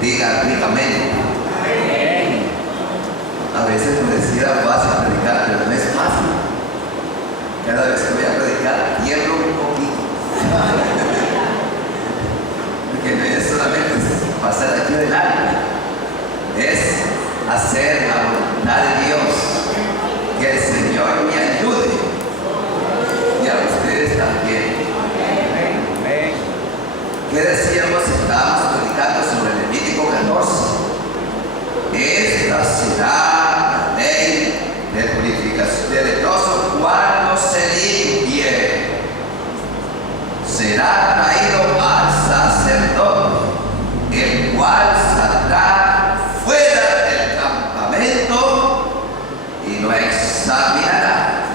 Diga ricamente. A veces pareciera fácil predicar, pero no es fácil. Cada vez que voy a predicar, tiemblo un poquito. Porque no es solamente pasar aquí adelante, es hacer la voluntad de Dios. Que el Señor me ayude y a ustedes también. ¿Qué decíamos? Estábamos predicando sobre el Levítico 14. Esta será la ley de purificación del leproso cuando se limpie. Será traído al sacerdote, el cual saldrá fuera del campamento y lo examinará.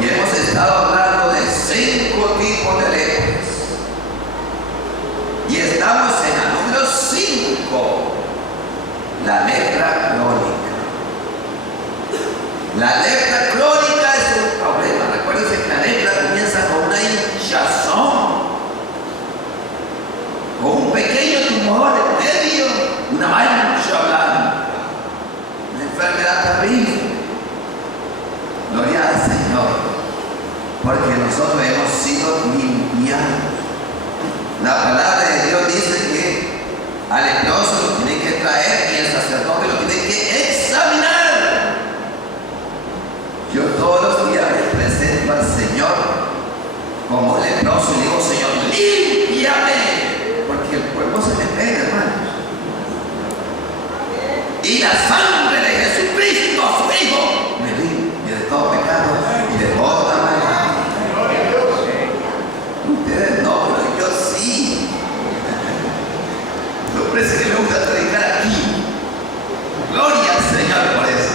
Y hemos estado hablando de 5 tipos de lepras. Y estamos en la número 5, la lepra crónica. La lepra crónica es un problema. Recuérdense que la lepra comienza con una hinchazón, con un pequeño tumor en medio, una mancha blanca, una enfermedad terrible. Gloria al Señor, porque nosotros hemos sido limpiados. La palabra de Dios dice que al leproso lo tiene que traer y el sacerdote lo tiene que examinar. Yo todos los días me presento al Señor como leproso y digo: Señor, límpiame, porque el cuerpo se me pega, hermanos. Y la sangre de Jesucristo, su Hijo, me limpia de todo pecado y de toda maldad. Ustedes no, pero yo sí. Lo parece que me gusta predicar aquí. Gloria al Señor por eso.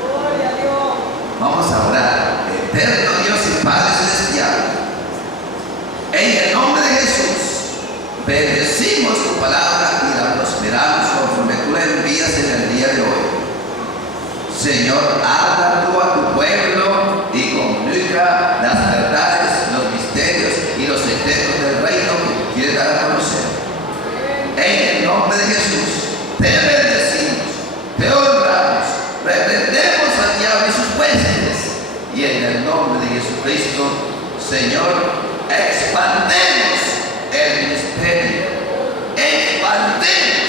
Gloria a Dios. Vamos a orar. Eterno Dios y Padre Celestial, en el nombre de Jesús, bendecimos tu palabra y la prosperamos conforme tú la envías en el día de hoy. Señor, habla tú a tu pueblo y comunica las verdades, los misterios y los secretos del reino que quieres dar a conocer. En el nombre de Jesús, te bendecimos, te honramos, reprendemos al diablo y sus huestes, y en el nombre de Jesucristo, Señor, expandemos el ministerio, expandemos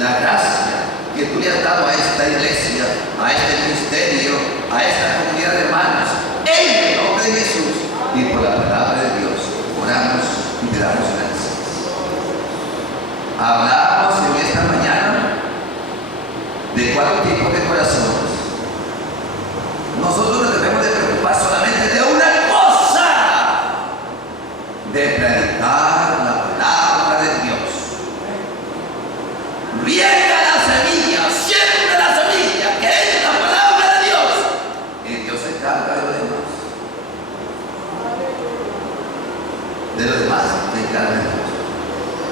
la gracia que tú le has dado a esta iglesia, a este ministerio, a esta comunidad de hermanos, en el nombre de Jesús, y por la palabra de Dios oramos y te damos gracias. Hablamos en esta mañana de 4 tipos de corazones. Nosotros nos debemos de preocupar solamente de una cosa: de predicar la palabra de Dios. Riega la semilla, siembra la semilla, que es la palabra de Dios, y Dios se encarga de lo demás. De lo demás se encarga de Dios.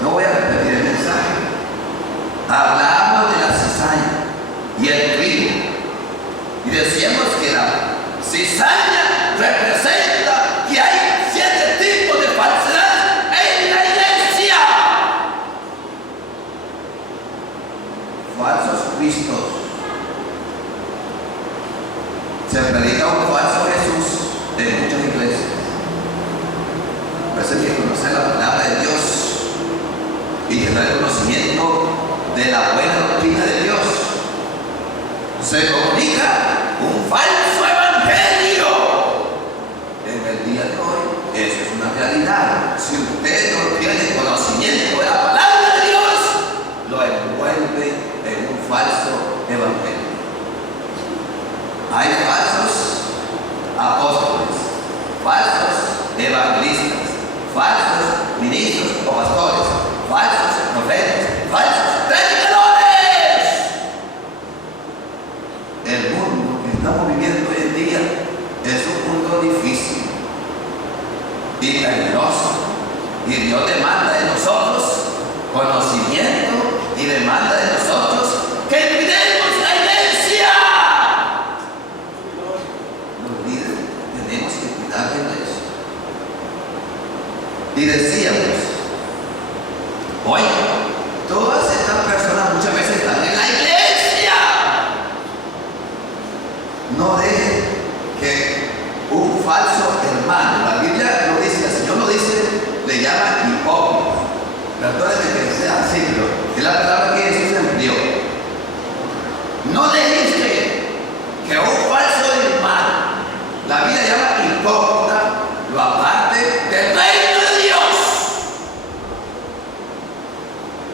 No voy a repetir el mensaje. Hablamos de la cizaña y el trigo, y decíamos que la cizaña representa que hay 7 tipos de falsedad en la iglesia. Falsos cristos. Se predica un falso Jesús en muchas iglesias. Por eso hay que conocer la palabra de Dios y tener el conocimiento de la buena doctrina de Dios. Se comunica un falso evangelio en el día de hoy. Eso es una realidad. Si usted no tiene conocimiento de la palabra de Dios, lo envuelve en un falso evangelio. Hay falsos apóstoles, falsos evangelistas, falsos ministros o pastores, falsos profetas, falsos predicadores. El mundo que estamos viviendo hoy en día es un mundo difícil y peligroso, y Dios demanda de nosotros conocimiento y demanda de nosotros que cuidemos la iglesia. Los líderes tenemos que cuidar de la iglesia. Y decíamos, hoy todo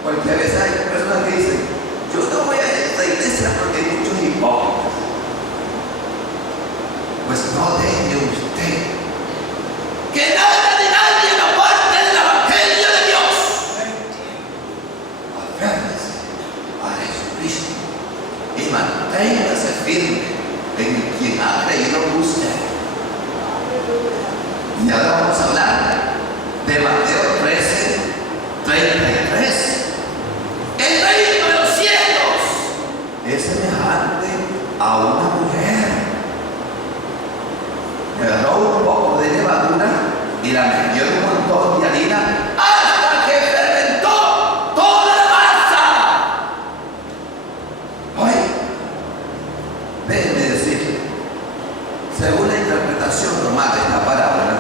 Porque a veces hay personas que dicen, yo no voy a esta iglesia porque hay muchos hipócritas. Pues no deje usted que nada ni nadie lo aparte del Evangelio de Dios. Aférrese a Jesucristo y manténgase firme en quien ha creído en usted. Y ahora vamos a hablar de Mateo 13:33. El reino de los cielos es semejante a una mujer que agarró un poco de levadura y la metió en un montón de harina hasta que fermentó toda la masa. Oye, déjenme decirle, según la interpretación normal de esta parábola,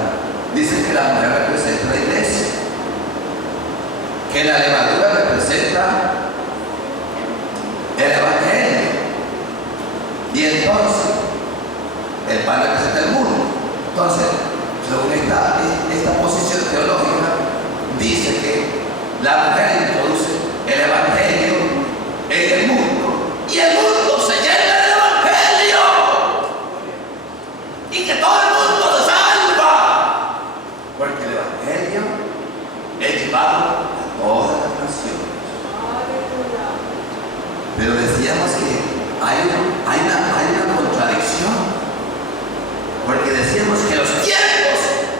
dice que la mujer representa la iglesia, que la levadura representa el Evangelio, y entonces el pan representa el mundo. Entonces, según esta posición teológica, dice que la mujer introduce el Evangelio en el mundo y el mundo se llena del Evangelio y que todo el mundo se salva, porque el Evangelio es llevado a todas las naciones. Pero decíamos que hay una contradicción, porque decíamos que los tiempos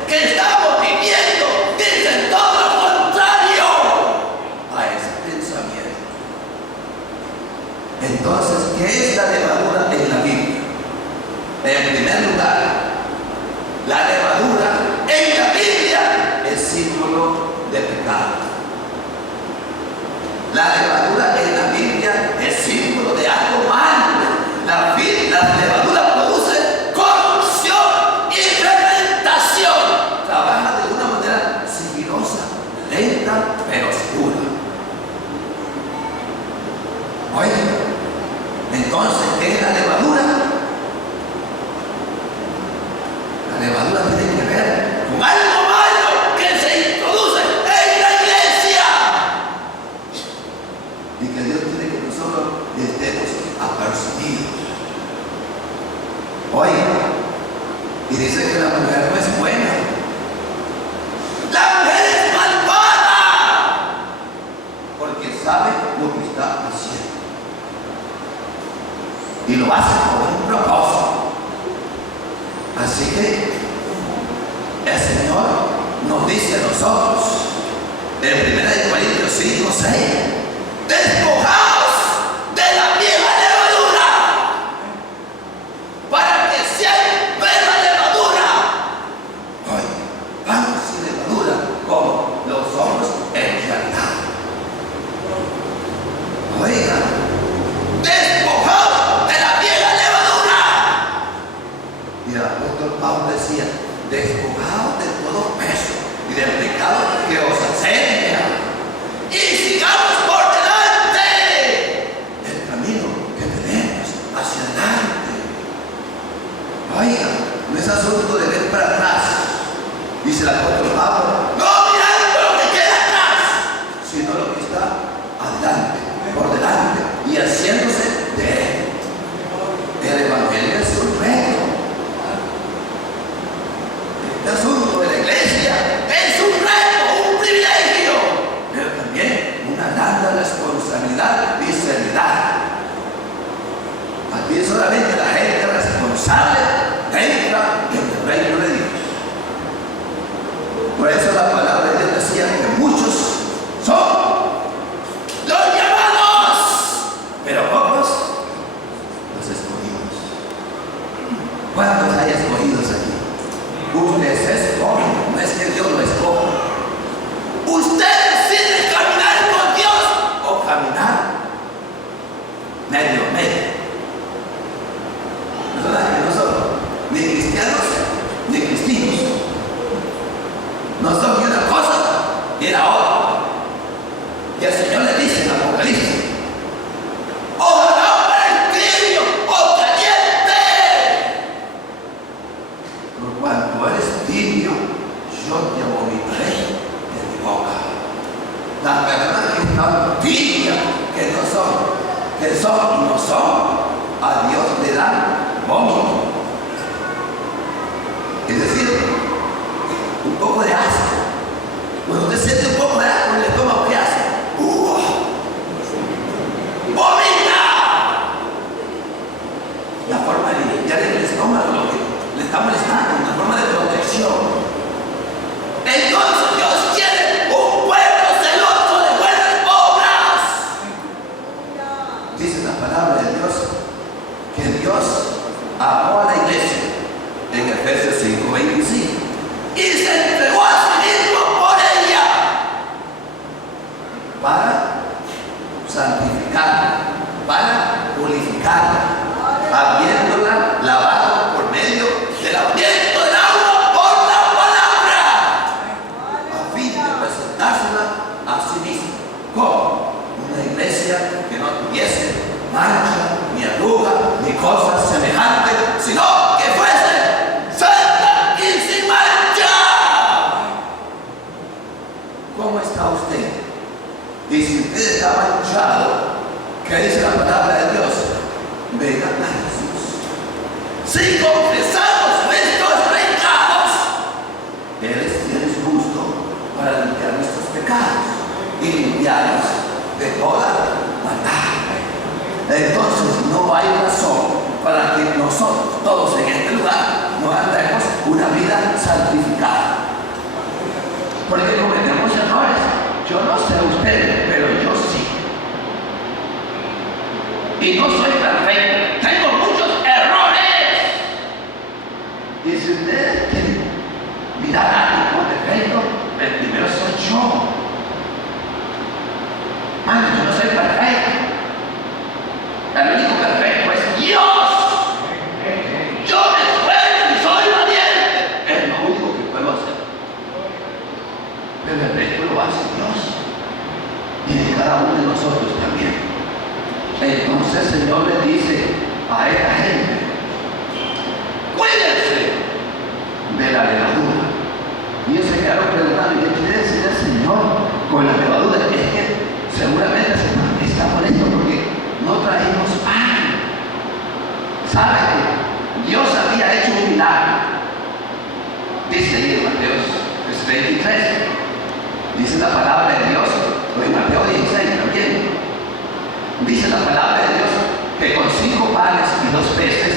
que estamos viviendo dicen todo lo contrario a ese pensamiento. Entonces, ¿qué es la levadura en la Biblia? En primer lugar, la levadura en la Biblia es símbolo de pecado. La levadura en la Biblia es símbolo de algo malo. La levadura produce corrupción y fermentación. Trabaja de una manera sigilosa, lenta, pero oscura. Oye, entonces, ¿qué es la levadura? La levadura tiene que ver con algo malo que se introduce en la iglesia. Y que Dios quiere que nosotros estemos apercibidos. Oiga, y dice que la mujer no es buena. La mujer es malvada, porque sabe lo que está haciendo y lo hace con un propósito. Así que el Señor nos dice a nosotros en 1 Corintios 5:6, despojaos de la vieja levadura para que sea nueva levadura. Hoy vamos sin levadura como los somos en realidad. Oiga, despojaos de la vieja levadura. Y el apóstol Pablo decía, despojaos de todo peso y del pecado que os asedia, y sigamos por delante el camino que tenemos hacia adelante. Oiga, no es asunto de ver para atrás, dice el apóstol Pablo, no mirando lo que queda atrás, sino lo que está adelante, por delante, y haciéndose de él. El Evangelio es un reto. El asunto de la iglesia es un reto, un privilegio, pero también una gran responsabilidad y seriedad. Aquí solamente la gente responsable entra en el reino de Dios. Por eso la palabra de Dios decía que muchos son los llamados, pero pocos los escogidos. ¿Cuántos hay escogidos aquí? Usted se escoge, no es que Dios lo escoja. Usted decide caminar con Dios o caminar medio. Nosotros, ni cristianos ni cristinos, no somos ni una cosa ni la otra. Y el Señor le dice en Apocalipsis, ojalá para el tibio o caliente. Por cuanto eres tibio, yo te vomitaré de mi boca. Las personas que están que son y no son, a Dios le dan vómito. Es decir, un poco de asco. Cuando usted siente un poco de asco en el estómago, ¿qué hace? ¡Vomita! La forma de limpiar el estómago, lo que le está molestando, una forma de protección. Entonces Dios quiere un pueblo celoso de buenas obras. Dice la palabra de Dios que Dios amó a la iglesia en Efesios 5:25 y se entregó a sí mismo por ella para santificarla, para purificarla, habiéndola lavado por medio del lavamiento del agua por la palabra, a fin de presentársela a sí mismo como una iglesia que no tuviese mancha, ni arruga, ni cosas semejantes, sino que fuese santa y sin mancha. ¿Cómo está usted? Y si usted está manchado, ¿qué dice la palabra de Dios? Venga a Jesús. Si confesamos nuestros pecados, Él es fiel y justo para limpiar nuestros pecados y limpiarnos de toda maldad. Entonces no hay razón para que nosotros todos en este lugar no andemos una vida santificada, porque cometemos errores. Yo no sé usted, pero yo sí. Y no soy perfecto, tengo muchos errores. Y si ustedes quieren mirar a alguien con defecto, el primero soy yo. Mano, yo no soy perfecto. El único perfecto es Dios. Yo me esfuerzo y soy valiente. Es lo único que puedo hacer. Pero el resto lo hace Dios. Y de cada uno de nosotros también. Entonces el Señor le dice a esta gente: cuídense de la levadura. Y ellos se quedaron preguntando: ¿qué quiere decir el Señor con la levadura? Es que seguramente está molesto porque no traemos pan. ¿Sabe que Dios había hecho un milagro? Dice ahí en Mateo 23. Dice la palabra de Dios, o en Mateo 16 también. Dice la palabra de Dios que con 5 panes y 2 peces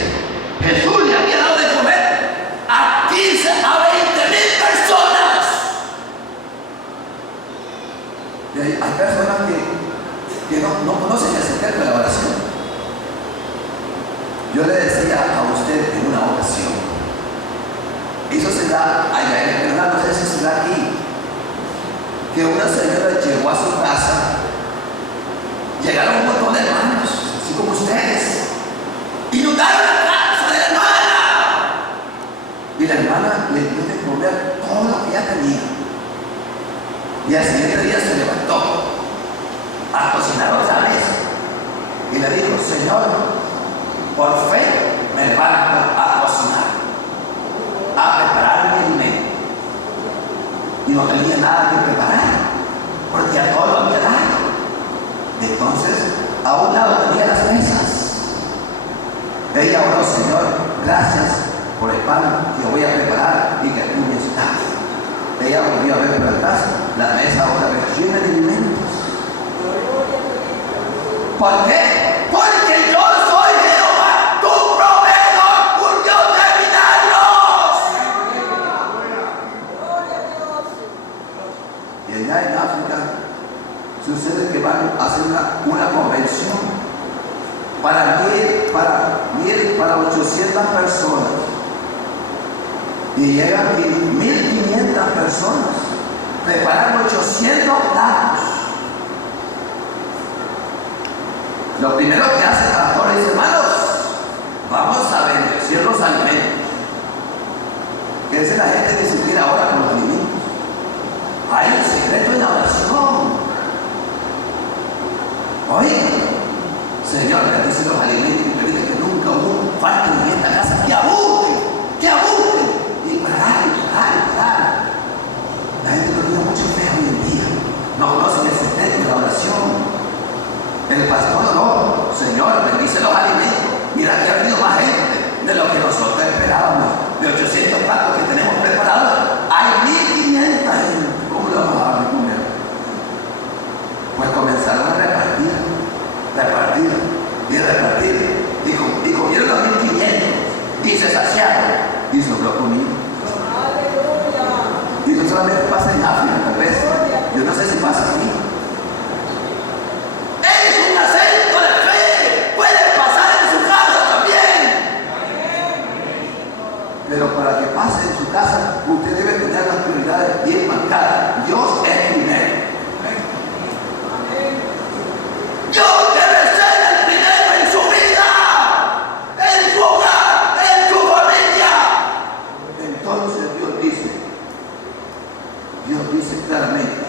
Jesús le había dado de comer a 15 a 20,000 personas. Y hay personas que no conocen el secreto de la oración. Yo le decía a usted en una ocasión, eso se da allá en el canal, no sé si se da aquí, que una señora llegó a su casa. Llegaron un montón de hermanos, así como ustedes, inundaron la casa de la hermana. Y la hermana le dio de comer todo lo que ya tenía. Y al siguiente día se levantó a cocinar otra vez. Y le dijo: Señor, por fe me levanto a cocinar, a preparar mi alimento. Y no tenía nada que preparar, porque ya todo lo había dado. Entonces, a un lado tenía las mesas. Ella oró: Señor, gracias por el pan que voy a preparar y que tú me has dado. Ella volvió a ver por atrás, la mesa otra vez llena de alimentos. ¿Por qué? Porque yo soy Jehová, tu proveedor, un Dios de milagros. Y allá en África sucede que van a hacer una convención para 800 personas. Y llegan 1,500 personas. Preparan 800 platos. Lo primero que hace el pastor es: hermanos, vamos a bendecir los alimentos. Que es la gente que se quiere ahora con los alimentos. Hay un secreto en la oración. Oye, Señor, bendice los alimentos y permite que nunca hubo falta en esta casa. Que abunden, que abunden. Y parar. La gente no tiene mucha fe hoy en día. No conocen el secreto de la oración. El pastor oró Señor, bendice los alimentos. Mira que ha venido más gente de lo que nosotros esperábamos. De 800 platos que tenemos preparados, hay 1500. ¿Cómo lo vamos a dar de comer? Pues comenzaron a repartir y repartir. Y comieron los 1500 y se saciaron y sobró comida. Y no solamente pasa en África, tal vez. Yo no sé si pasa aquí. Es un acento de fe. Puede pasar en su casa también. Pero para que pase en su casa, usted debe tener las prioridades bien marcadas. Dios es primero. Dios debe ser el primero en su vida, en su hogar, en su familia. Entonces Dios dice claramente: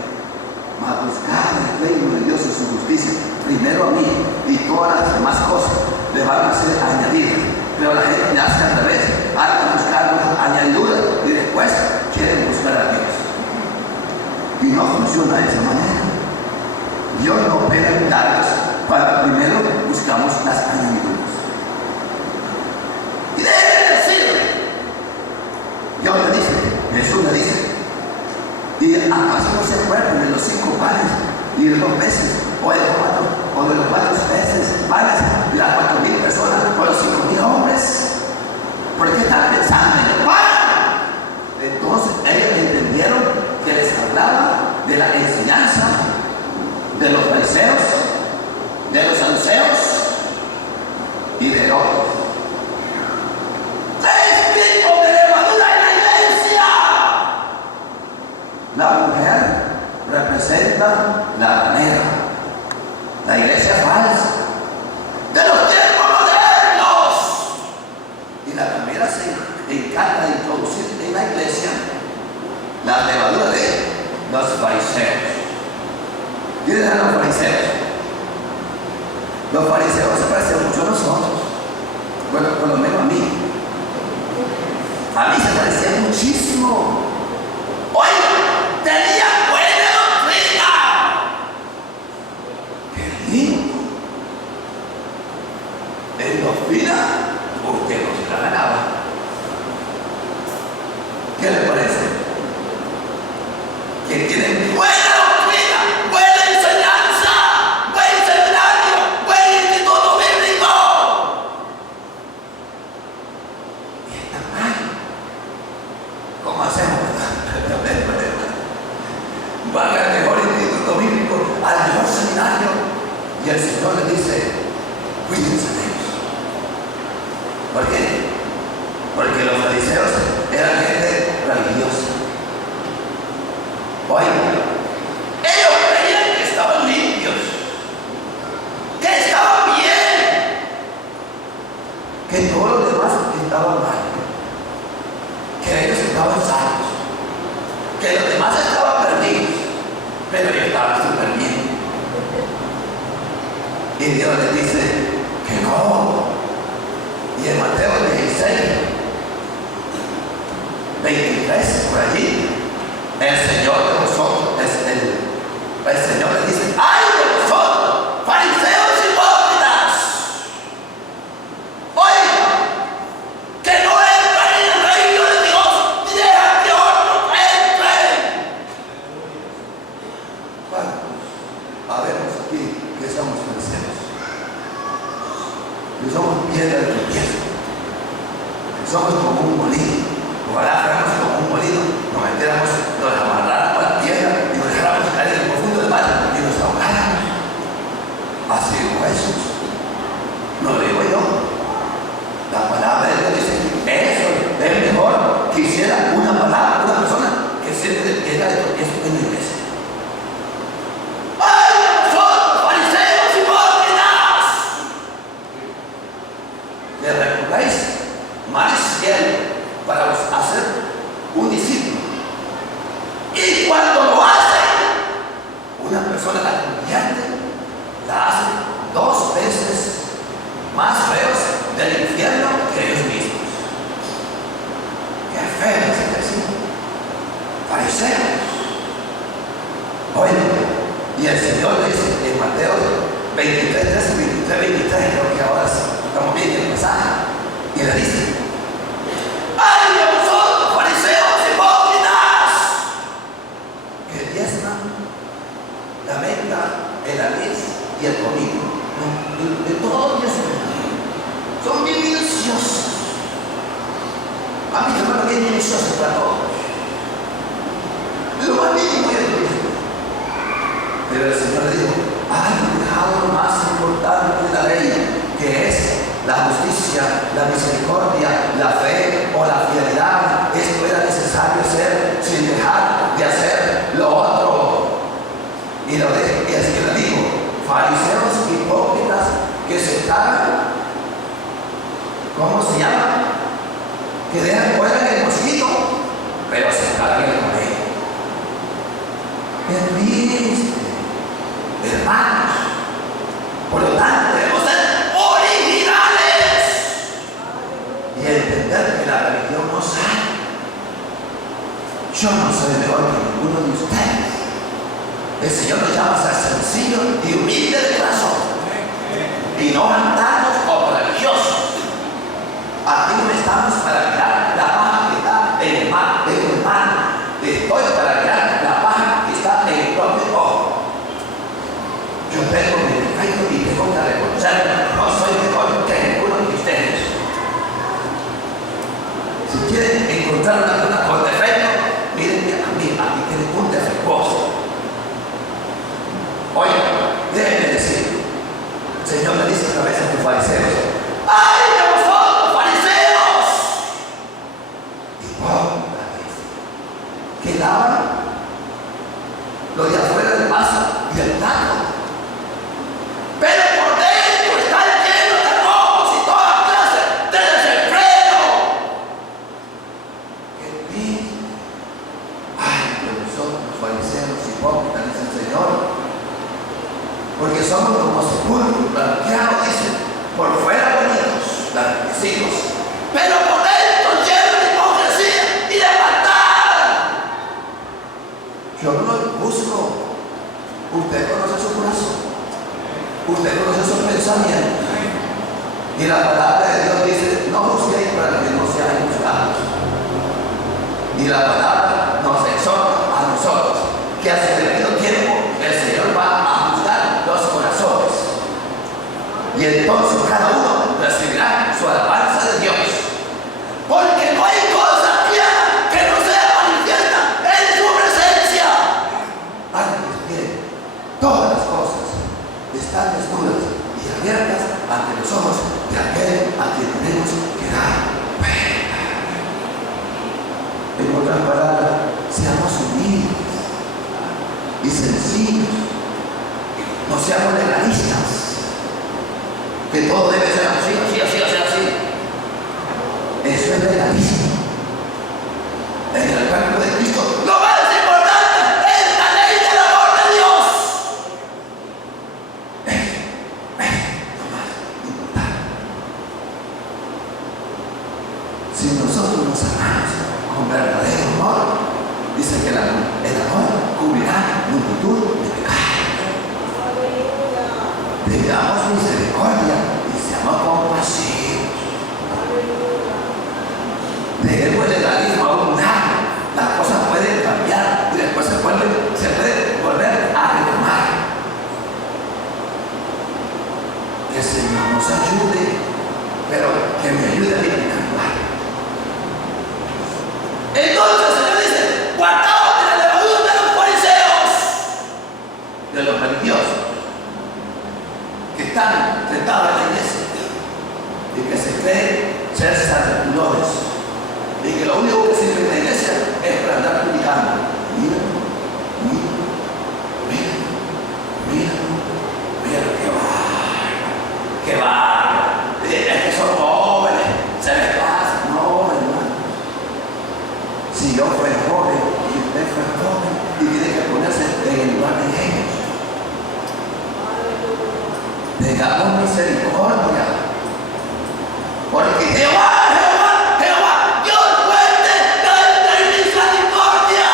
mas buscar el reino de Dios y su justicia primero a mí, y todas las demás cosas le van a ser añadidas. Pero la gente hace al revés, anda buscando añadiduras y después quieren buscar a Dios. Y no funciona de esa manera. Dios no opera en milagros para primero buscamos las añadiduras. Y debe decirle, Dios le dice, Jesús le dice: ¿y acaso no se acuerdan de los 5 panes y de los peces, o de los 4 peces, panes, de las 4,000 personas, o los 5,000 hombres? ¿Por qué están pensando en el pan? Entonces ellos entendieron que les hablaba de la enseñanza de los fariseos, de los saduceos y de otros. 3 tipos de levadura en la iglesia. La mujer representa la ramera, la iglesia falsa de los tiempos modernos. Y la primera se encarga de introducir en la iglesia la levadura de los fariseos. ¿Quiénes eran los fariseos? Los fariseos se parecían mucho a nosotros. Bueno, por lo menos a mí. A mí se parecían muchísimo. Oiga, tenían buena doctrina. ¡Qué lindo! En doctrina, usted no se la ganaba. ¿Qué le parece? Que tienen buena doctrina, buena enseñanza, buen seminario, buen instituto bíblico. Y está mal. ¿Cómo hacemos? Van al mejor instituto bíblico, al mejor seminario, y el Señor les dice: cuídense de ellos. ¿Por qué? Porque los fariseos eran gente religiosa. Oigan, ellos creían que estaban limpios, que estaban bien, que todos los demás estaban mal, que ellos estaban sanos, que los demás estaban perdidos, pero ellos estaban súper bien. Y Dios les dice que no. Y en Mateo 16, 23, por allí, el Señor de vosotros, el Señor les dice: ¡ay de vosotros, fariseos hipócritas! Oigan, que no entran en el reino de Dios y dejan que otros entren. Bueno, habemos aquí que somos fariseos, que somos piedra de tropiezo, que somos como un molino. Ojalá fuéramos como un molino, nos metiéramos, nos amarráramos a la tierra y nos dejáramos caer en el profundo del mar y nos ahogáramos. Así de huesos. No lo digo yo. La palabra de Dios dice: eso es mejor que hiciera una palabra, una persona que siempre era de tropiezo en la iglesia. ¡ay, vosotros, fariseos hipócritas! ¿Le recordáis? Más cielo para hacer un discípulo, y cuando lo hacen, una persona la convierte, la hace 2 veces más feos del infierno que ellos mismos. Qué feo es decir, fariseos. Oye, y el Señor dice en Mateo 23, 13, 23: 23, creo que ahora estamos viendo el pasaje, y le dice: ¡ay de vosotros, fariseos hipócritas! Que diezman la menta, el anís y el comino. De todo diezman. Son bien minuciosos. A mí, hermano, bien minuciosos para todos. Lo más mínimo es lo mismo. Pero el Señor le dijo: han dejado lo más importante de la ley, que es la justicia, la misericordia, la fe o la fidelidad. Esto era necesario hacer sin dejar de hacer lo otro. Y el Señor le dijo: fariseos hipócritas que se cagan, ¿cómo se llama? Que dejan fuera el mosquito, pero se cagan el cabello. ¡Qué triste! Hermanos, por lo tanto debemos ser originales y entender que la religión no sale. Yo no soy mejor que ninguno de ustedes. El Señor nos llama a ser sencillos y humildes de corazón y no andarnos como religiosos. Aquí no estamos para mirar la paja que está en el mar de un hermano. Estoy para mirar la paja que está en el propio ojo. Yo tengo mi defecto y tengo que reconocerlo. No soy mejor que ninguno de ustedes. Si quieren encontrar una persona con defecto, mírenme a mí. Aquí tienen un defectuoso. Oye, déjenme decir, el Señor le dice otra vez a los fariseos: ¡ay de vosotros, fariseos! Hipócritas, que lavan lo de afuera del vaso y del plato, pero por dentro están llenos de robos y toda clase de desenfreno. ¡Qué triste! ¡ay de vosotros, fariseos hipócritas!, dice el Señor, porque somos como sepulcros blanqueados, dice, por fuera bonitos, blanquecidos, pero por dentro llenos de hipocresía y de maldad. Yo no lo busco. Usted conoce su corazón. Usted conoce sus pensamientos. Y la palabra de Dios dice: no juzguéis para que no seáis juzgados. Y la palabra nos exhorta a nosotros que hacia el debido tiempo el Señor va a juzgar los corazones. Y entonces cada uno recibirá su alabanza de Dios. Porque no hay cosa que no sea manifiesta en su presencia. Antes bien, todas las cosas están desnudas y abiertas ante los ojos de aquel a quien tenemos que dar cuenta. En otras palabras, seamos humildes y sencillos. No seamos legalistas, que todo debe ser así, así, así, así, así. Eso es legalismo. En el cuerpo de Cristo, lo más importante es la ley del amor de Dios. Es lo más importante. Si nosotros nos amamos con verdadero amor, dice que el amor cubrirá multitud de pecados. Tengamos misericordia y seamos compasivos. Dejemos el legalismo a un lado. Las cosas pueden cambiar y después se puede volver a retomar. Que el Señor nos ayude, pero que me ayude a cambiar. Entonces el Señor dice: guardaos de la levadura de los fariseos, de los religiosos que están sentados en la iglesia y que se creen ser sacerdotes y que lo único que sirve en la iglesia es para andar predicando. Mira, mira, mira, mira, mira, qué va, es que son jóvenes, se les pasa. No, hermano. Si yo fuera joven y usted fuera joven y tiene que ponerse en el lugar de ellos, tengamos misericordia, porque Jehová, Dios fuerte, grande en misericordia,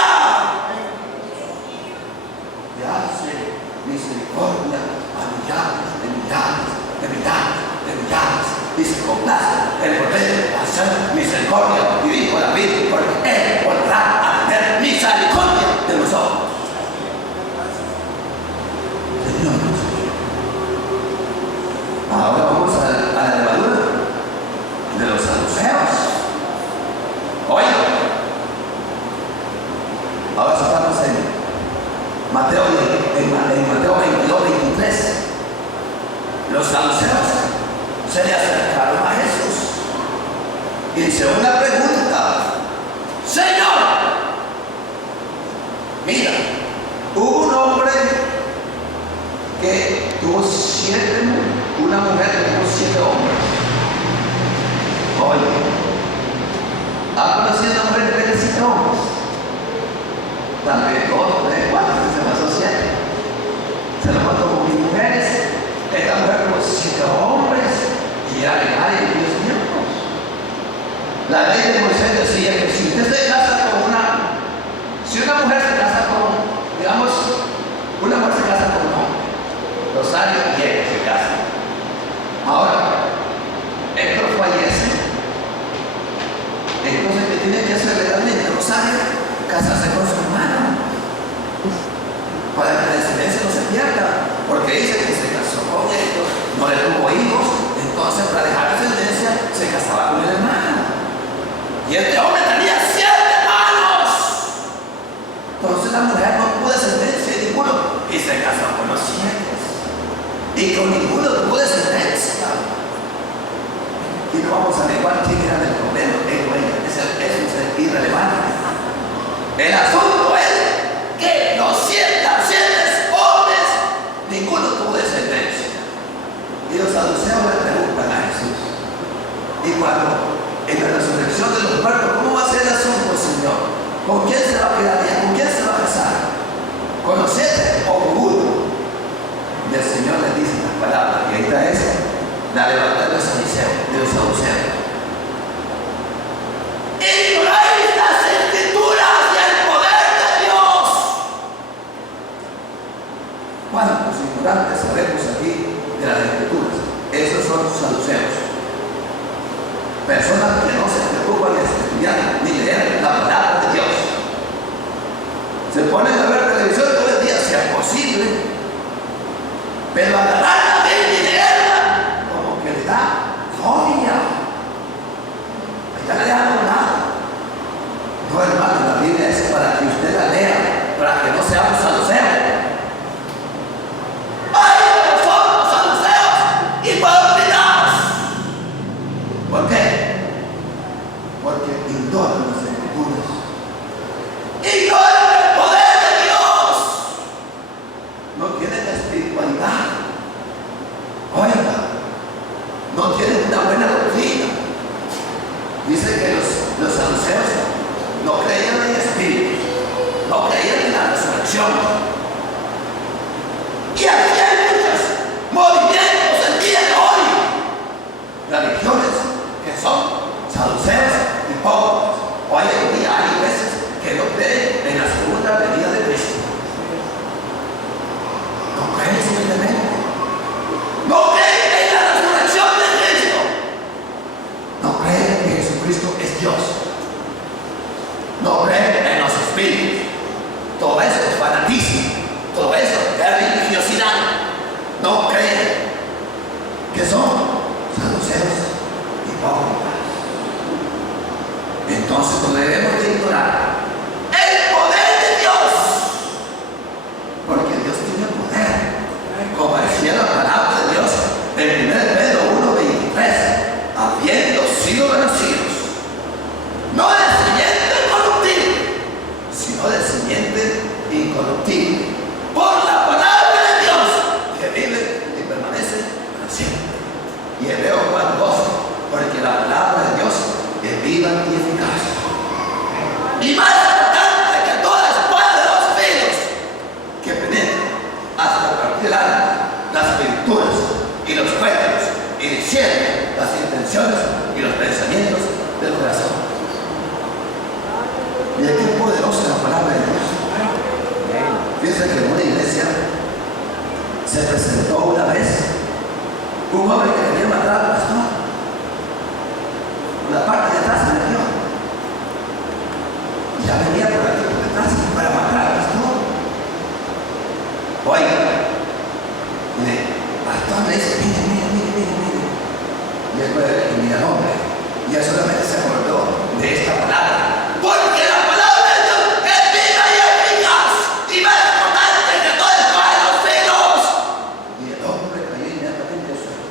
y hace misericordia a millares de millares de hice una pregunta. Señor, mira, hubo un hombre que tuvo una mujer que tuvo 7 hombres. Oye, ¿ha conocido una mujer que tiene 7 hombres? Tal vez 2, 3, 4, se pasó 7. Se lo mató con 1000 mujeres. Esta mujer tuvo 7 hombres y era legal en aquellos tiempos. La ley de Moisés decía que si usted se casa con si una mujer se casa con, digamos, una mujer se casa con un hombre, Rosario y él se casan. Ahora, Héctor fallece, entonces ¿qué tiene que hacer legalmente Rosario? Casarse con su hermano, para que la descendencia no se pierda, porque dice que se casó con Héctor, no le tuvo hijos, entonces para dejar descendencia se casaba con el hermano. Y este hombre tenía 7 hermanos. Entonces la mujer no pudo descendencia de ninguno y se casó con los 7. Y con ninguno tuvo descendencia. Y no vamos a averiguar quién era el problema. Eso es irrelevante. El asunto es que los 7 hombres, ninguno tuvo descendencia. Y los saduceos le preguntan a Jesús. Y cuando en la resurrección de los muertos, ¿cómo va a ser el asunto, Señor? ¿Con quién se va a quedar bien? ¿Con quién se va a casar? ¿Con los 7 o con uno? Y el Señor le dice las palabras, y ahí está esa, la levantada de los saduceos. Ignoráis las escrituras y el poder de Dios. ¿Cuántos ignorantes sabemos aquí de las escrituras? Esos son los saduceos. Personas que no se preocupan de estudiar ni leer la palabra de Dios. Se ponen a ver televisión todo el día si es posible, pero agarrar la Biblia y leerla como que le da fobia. Ya le han hablado. No, hermano, la Biblia es para que usted la lea, para que no sea un saduceo. ¡Ay, no somos saduceos y hipócritas! ¿Por qué? Porque ignoran las escrituras. Ignoran el poder de Dios. No tienen espiritualidad. Oiga, no tienen una buena doctrina. Dice que los saduceos no creían en el espíritu, no creían en la resurrección. Y aquí hay muchos movimientos el día de hoy, religiones que son saduceos y hipócritas. Hoy en día hay iglesias que no creen en la segunda venida de Cristo. No creen simplemente. No creen en la resurrección de Cristo. No creen que Jesucristo es Dios. No creen en los espíritus. Todo eso es fanatismo. Todo eso es religiosidad. No creen que son saduceos hipócritas. Entonces no debemos de ignorar el poder de Dios, porque Dios tiene poder, como decía la palabra de Dios en 1 Pedro 1:23, habiendo sido nacidos no de simiente corruptible, sino de simiente incorruptible, por la palabra de Dios que vive y permanece para siempre. Y Hebreos 4:12, porque la palabra de Dios es viva y eficaz, y más cortante que toda espada de 2 filos, que penetra hasta partir el alma, las virtudes y los cuerpos, y discierne las intenciones y los pensamientos del corazón. Y qué poderosa es la palabra de Dios. Fíjense que en una iglesia se presentó una vez un hombre que quería matar al pastor. La parte de atrás se le dio. Ya venía por aquí por detrás para matar al pastor. Oiga, el pastor le dice, mire. Y él puede ver que mira al hombre. Y él solamente se acordó de esta palabra. Porque la palabra de Dios es viva y eficaz y más potente que toda espada de 2 filos. Y el hombre cayó inmediatamente al suelo.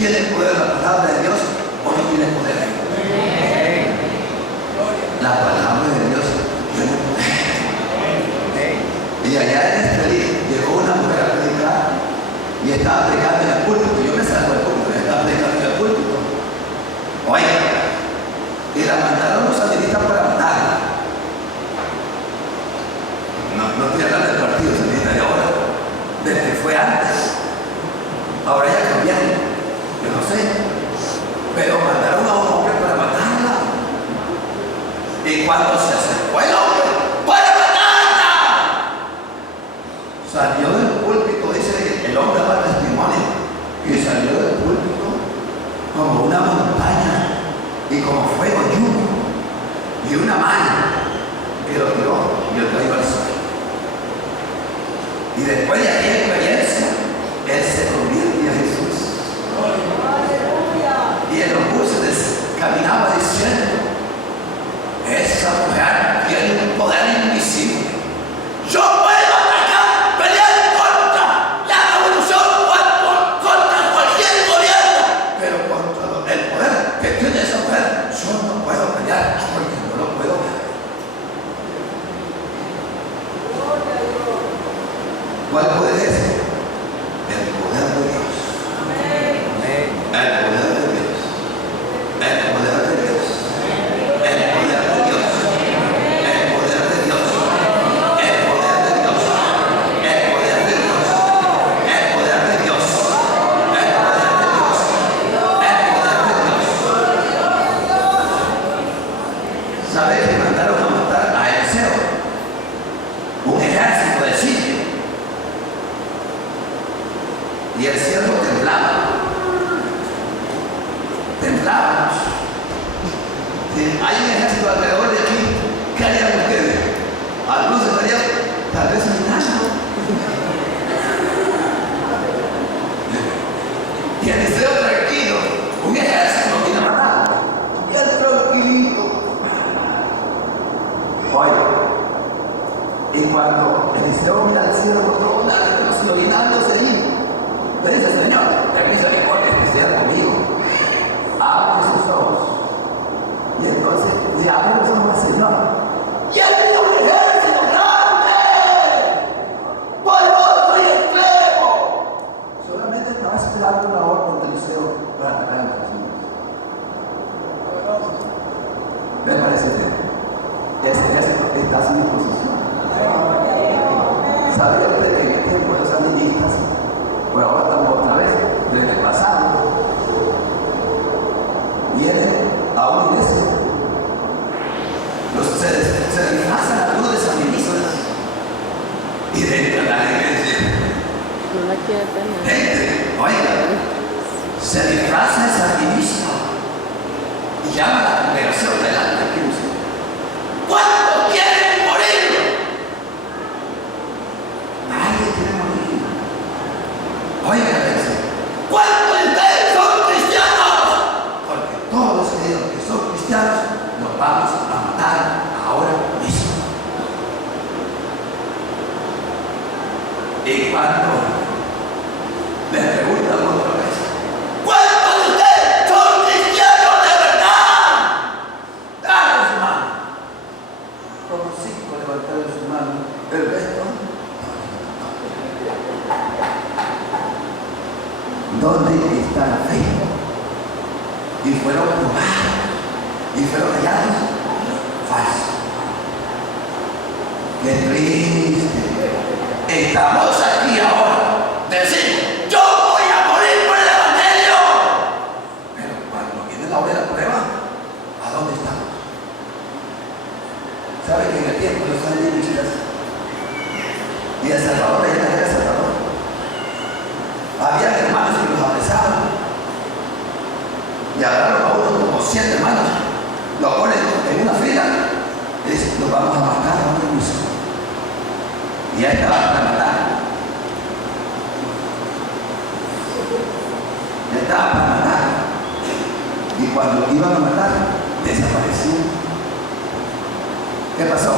Tiene poder la palabra de Dios. Y allá en este día llegó una mujer a predicar y estaba predicando en el púlpito. Yo me salgo del púlpito, estaba predicando en el púlpito. Oiga, y la mandaron los sandinistas para matarla. No estoy hablando del partido sandinista de ahora, del que fue antes. Ahora ya cambiaron, yo no sé. Pero mandaron a un hombre para matarla. Y cuando se acercó el hombre para matarla, salió del púlpito, dice el hombre da testimonio, que salió del púlpito como una montaña y como fuego y humo y una mano que lo tiró y lo traigo al suelo. Y después de aquella experiencia, él se convierte a Jesús. Y en los buses caminaba diciendo: esa mujer tiene un poder invisible. Yo puedo atacar, pelear contra la revolución, contra cualquier gobierno, pero contra el poder que tiene esa mujer, yo no puedo pelear porque no lo puedo ver. ¿Cuál poder es ese? El poder de Dios. El poder de Dios. El poder de Dios. El poder de Dios. El poder de Dios. El poder de Dios. El poder de Dios. El poder de Dios. El poder de Dios. El poder de Dios. ¿Sabe que mandaron a matar a Eliseo? Un ejército de Siria. Y el cielo temblaba. Temblaba. Hay un ejército alrededor de aquí. ¿Qué harían ustedes? Algunos estarían tal vez mirando. Y Eliseo tranquilo, un ejército no tiene nada. Y él tranquilito. Oye, y cuando Eliseo mira al cielo por todo lado, orinando-se allí, le dice: Señor, ten misericordia especial conmigo. Abre sus ojos. Y entonces le abre los ojos al Señor. Y él mira un ejército grande, poderoso y extremo. Solamente estaba esperando una orden de Eliseo para atacar a los niños. ¿Me parece bien? Ese ejército está a su disposición. ¿Sabía usted que en el tiempo de los sandinistas, bueno, ahora estamos otra vez, desde el pasado, vienen a una iglesia, se disfrazan algunos de sandinistas y dentro de la iglesia, gente, oiga, se disfraza de sandinista y llama a la congregación delante y dice: ¿cuántos quieren morir? Nadie quiere morir. Oiga, dice: ¿cuántos de ustedes son cristianos? Porque todos aquellos que son cristianos los vamos a matar ahora mismo. Y cuando les preguntan otra vez: ¿cuántos de ustedes son cristianos de verdad? Dale su mano. Como 5 levantaron su mano, el resto. ¿Dónde está la fe? Y fueron probados y fueron hallados falsos. ¡Qué triste! Estamos aquí ahora, decir: yo voy a morir por el evangelio. Pero cuando viene la hora de la prueba, ¿a dónde estamos? ¿Sabe que en el tiempo de los sandinistas y El Salvador, allá en El Salvador, había hermanos que los apresaban y agarraron a uno como 7 hermanos, lo ponen en una fila y dicen: los vamos a matar ahora mismo. Y ahí estaba para matar. Estaba para matar. Y cuando iban a matar, desaparecían. ¿Qué pasó?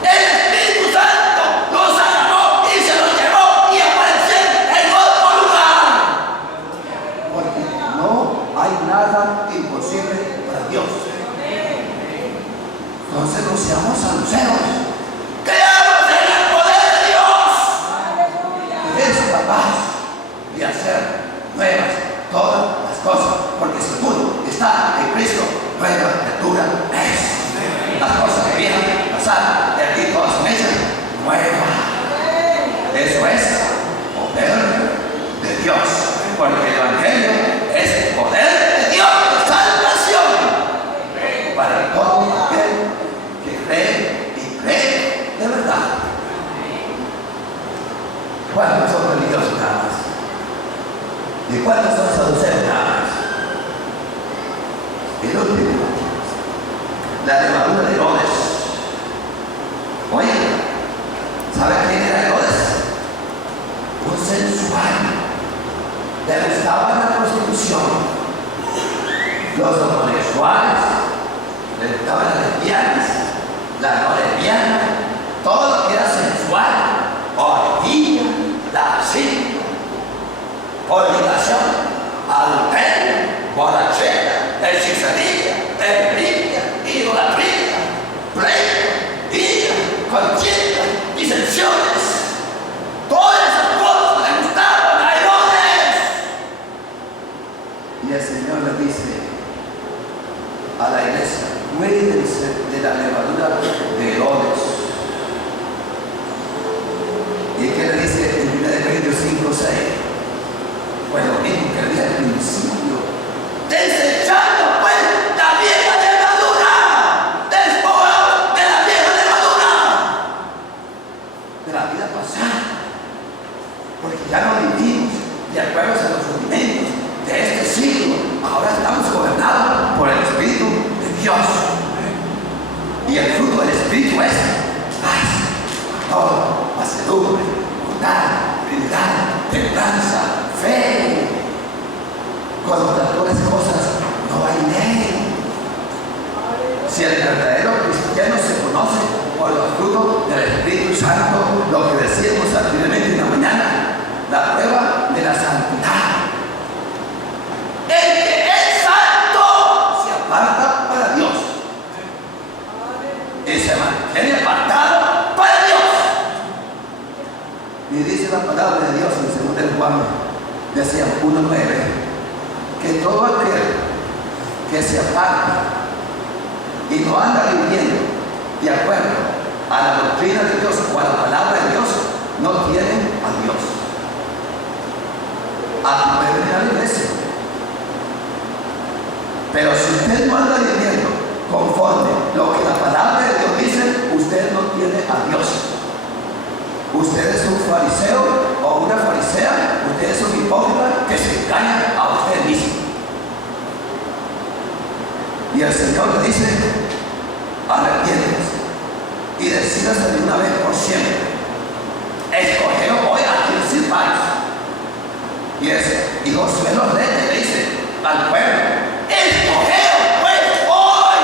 ¡El Espíritu Santo los agarró y se los llevó y aparecieron en otro lugar! Porque no hay nada imposible para Dios. Entonces no seamos saluceros. ¡Creamos en el poder de Dios! Eso es poder de Dios. Porque el Evangelio es el poder de Dios de salvación para todo aquel que cree y cree de verdad. ¿Cuántos son religiosos nada más? ¿Y cuántos son saduceos nada más? El último, la levadura de Herodes. Oye, ¿sabe quién era Herodes? Un sensual. Le gustaba la prostitución. Los homosexuales, le gustaban las lesbianas, la no lesbiana, todo lo que era sensual, orgía, lascivia, fornicación, adulterio, borrachera, hechicería, envidia, idolatría, pleito, ira, contienda, disensiones. Todas esas cosas le gustaban a Herodes. Y el Señor le dice a la iglesia: cuídense de la levadura de Herodes. ¿Y qué le dice en 1 Corintios 5:6? Pues lo mismo que le dije al principio: desechando pues la vieja levadura, despojados de la vieja levadura, de la vida pasada, porque ya no vivimos de acuerdo a los rudimentos de este siglo. Ahora estamos gobernados por el Espíritu de Dios, y el fruto del Espíritu es paz, amor, mansedumbre, bondad, benignidad, templanza, fe. Contra todas las cosas no hay ley. Si el verdadero cristiano se conoce por los frutos del Espíritu Santo, lo que decíamos anteriormente en la mañana, la prueba de la santidad. El que es santo se aparta para Dios y se mantiene apartado para Dios. Y dice la palabra de Dios en 2 Juan, decía 1:9, que todo aquel que se aparta y no anda viviendo de acuerdo a la doctrina de Dios o a la palabra de Dios, no tiene a Dios. A puede venir a la iglesia, pero si usted no anda viviendo conforme lo que la palabra de Dios dice, usted no tiene a Dios. Usted es un fariseo o una farisea, usted es un hipócrita que se engaña a usted mismo. Y el Señor le dice: arrepiéntese y decídase de una vez por siempre. Escogeos hoy a quien sirváis. Y Josué los reyes le dice al pueblo: escogeos pues hoy,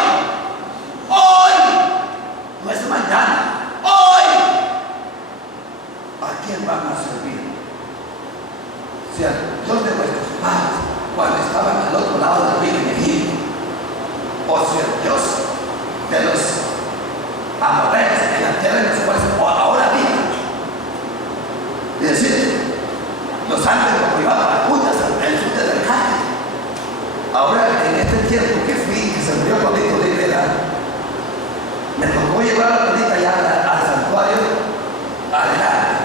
no es mañana, hoy, ¿a quién van a servir? Si al Dios de vuestros padres, cuando estaban al otro lado del río en Egipto, o si el Dios de los amorreos en la tierra de los cuales ahora viven. Es decir, los ángeles como iban a las puntas al sur del Cádiz. Ahora, en este tiempo que fui, que se murió Juanito de Rivera, me tocó llevar a la Juanita ya al santuario adelante.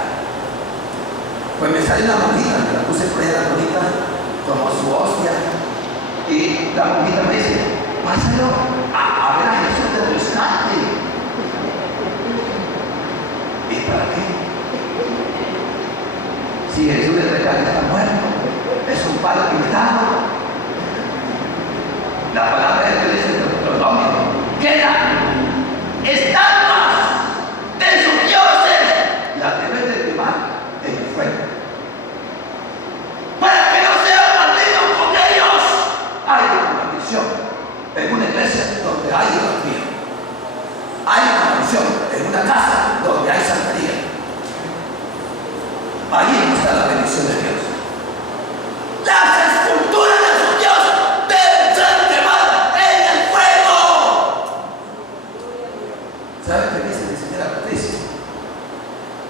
Pues me salió una monjita, me la puse por ahí a la Juanita, tomó su hostia, y la monjita me dice: pásalo a ver a Jesús del rescate. ¿Y para qué? Si Jesús del rescate está muerto, es un palo pintado. La palabra de Dios dice en Deuteronomio: quedan estampas de sus dioses, las debes de quemar en el fuego, para que no sean malditos con ellos. Hay una maldición en una iglesia donde hay idolatría. Hay una maldición en una casa donde hay santería. Ahí está la bendición de Dios. Las esculturas de sus dioses deben ser quemadas en el fuego. ¿Sabe qué dice mi señora Patricia?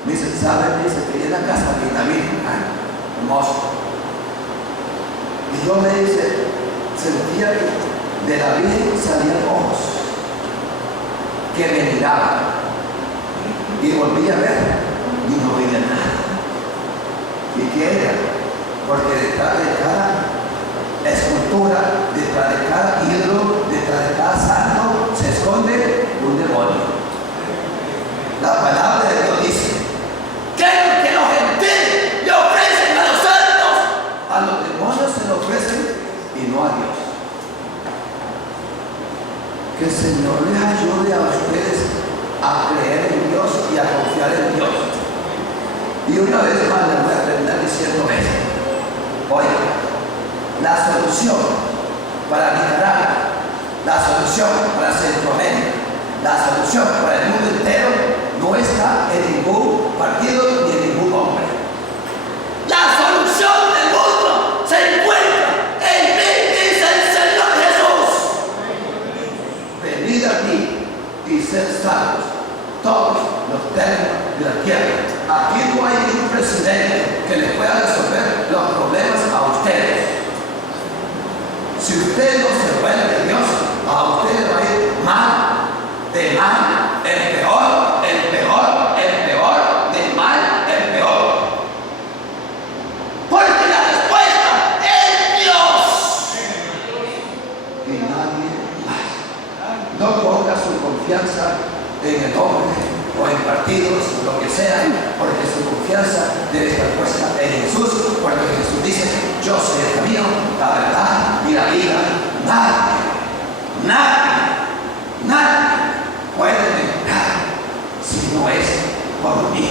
Me dice: ¿sabe? Dice que en la casa de una virgen, hermoso. Y yo me dice, sentía que de la virgen salían ojos que me miraban, y volví a ver y no veía nada. y quiera, porque detrás de cada escultura, detrás de cada ídolo, detrás de cada santo, se esconde un demonio. La palabra de Dios dice: ¿qué es lo que los gentiles le ofrecen a los santos? A los demonios se le ofrecen y no a Dios. Que el Señor les ayude a ustedes a creer en Dios y a confiar en Dios. Y una vez más les voy a terminar diciendo esto. Oiga, la solución para Nicaragua, la solución para Centroamérica, la solución para el mundo entero no está en ningún partido ni en ningún hombre. La solución del mundo se encuentra en mí, dice el Señor Jesús. Venid a mí y sed salvos todos los términos de la tierra. Aquí no hay ningún presidente que les pueda resolver los problemas a ustedes. Si usted no se vuelve a Dios, a usted le va a ir mal, de mal, el peor, el peor, el peor, de mal, el peor. Porque la respuesta es Dios. Y nadie más. No ponga su confianza en el hombre o en partidos, lo que sea, porque su confianza debe estar puesta en Jesús, porque Jesús dice: yo soy el camino, la verdad y la vida. Nadie puede entrar si no es por mí.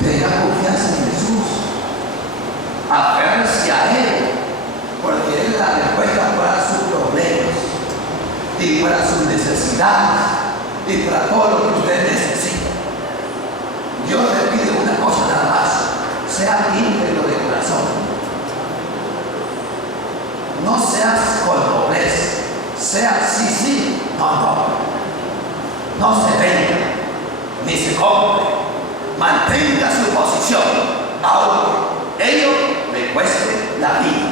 Tenga confianza en Jesús, aférrese a Él, porque Él es la respuesta para sus problemas y para sus necesidades y para todo lo que usted necesita. Dios le pide una cosa nada más: sea íntegro de corazón. No seas con doblez, sea sí, no se venga, ni se compre, mantenga su posición, aunque ello le cueste la vida.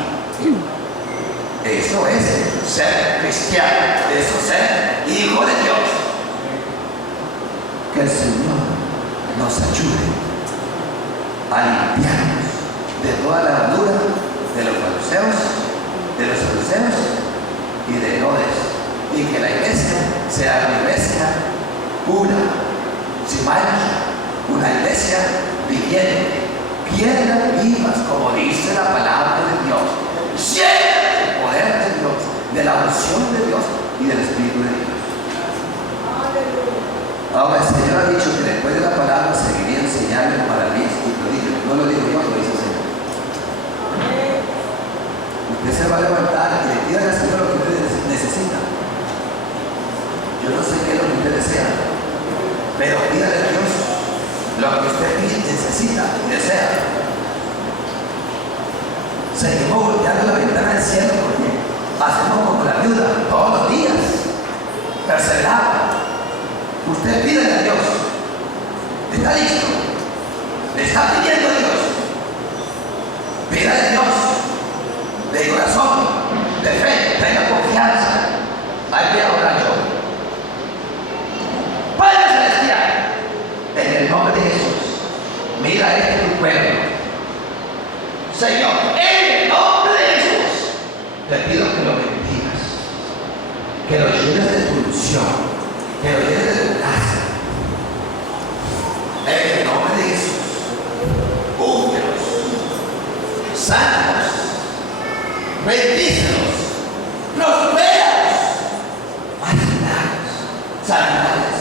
Eso es ser cristiano, eso es ser hijo de Dios. Que el Señor nos ayude a limpiarnos de toda la levadura de los fariseos, de los saduceos y de Herodes, y que la iglesia sea una iglesia pura, sin mancha, una iglesia viviente, piedras vivas, como dice la palabra de Dios, llena del poder de Dios, de la unción de Dios y del Espíritu de Dios. Ahora el Señor ha dicho que después de la palabra seguirían señales, maravillas y prodigios. No lo digo yo, lo dice el Señor. Usted se va a levantar y le pide al Señor lo que usted necesita. Yo no sé qué es lo que usted desea, pero pídale a Dios lo que usted necesita y desea. Seguimos volteando la ventana del cielo porque hacemos como la viuda todos los días, perseverando. Usted pídele a Dios. ¿Está listo? Le está pidiendo a Dios. Pídale a Dios de corazón, de fe, tenga confianza. Ahí voy a orar yo. Padre Celestial, en el nombre de Jesús, mira tu pueblo. Señor, en el nombre de Jesús, te pido que lo bendigas, que lo llenes de tu unción, que lo llenes de tu gracia. En el nombre de Jesús, úngelos, sánalos, bendícelos, prospéralos, haz milagros, sanidades,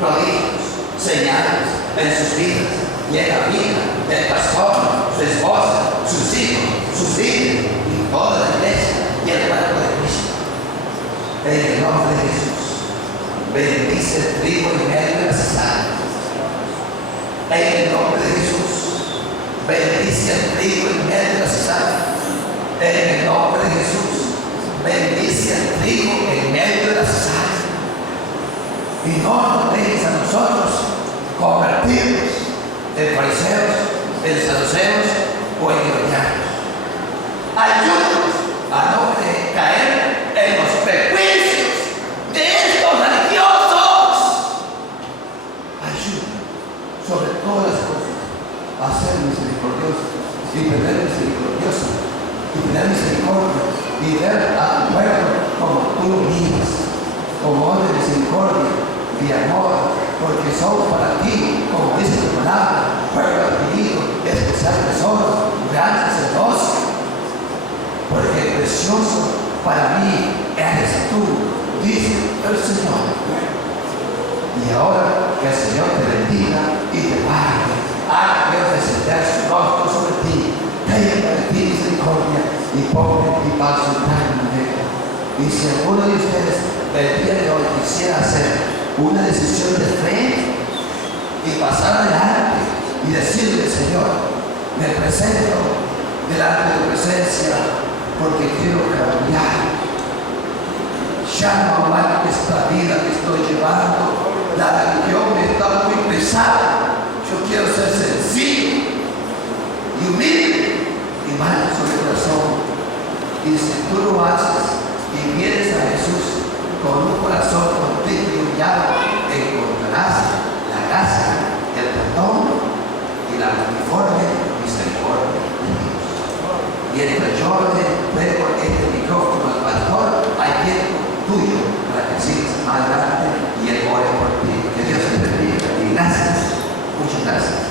prodigios, señales en sus vidas y en la vida del pastor, su esposa, sus hijos, sus líderes y toda la iglesia y el cuerpo de Cristo. En el nombre de Jesús, bendice el trigo en medio de la cizaña. En el nombre de Jesús, bendice el trigo en medio de la cizaña. En el nombre de Jesús, bendice el trigo en medio de la cizaña. Y no nos dejes a nosotros convertirnos en fariseos, en saduceos o en herodianos. Ayúdanos a no caer en los prejuicios de estos religiosos. Ayúdanos sobre todas las cosas a ser misericordia y tener misericordioso, y tener misericordia, y ver al pueblo como tú lo miras, como de misericordia y amor, porque son para ti, como dice tu palabra, pueblo adquirido, especial tesoro, gran sacerdocio, porque precioso para mí eres tú, dice el Señor. Y ahora que el Señor te bendiga y te guarde, haga Dios descender su rostro sobre ti, tenga de ti misericordia y ponga en ti paz eternamente. Y si alguno de ustedes el día de hoy quisiera hacer una decisión de fe y pasar adelante y decirle, Señor, me presento delante de tu presencia porque quiero cambiar. Ya no aguanto esta vida que estoy llevando. La religión me está muy pesada. Yo quiero ser sencillo y humilde y manso de corazón. Y si tú lo haces y vienes a Jesús con un corazón contrito y humillado, encontrarás la gracia, el perdón y la multiforme misericordia de Dios. Mientras yo le entrego este micrófono al pastor, hay tiempo tuyo para que sigas adelante y él ore por ti. Que Dios te bendiga y gracias, muchas gracias.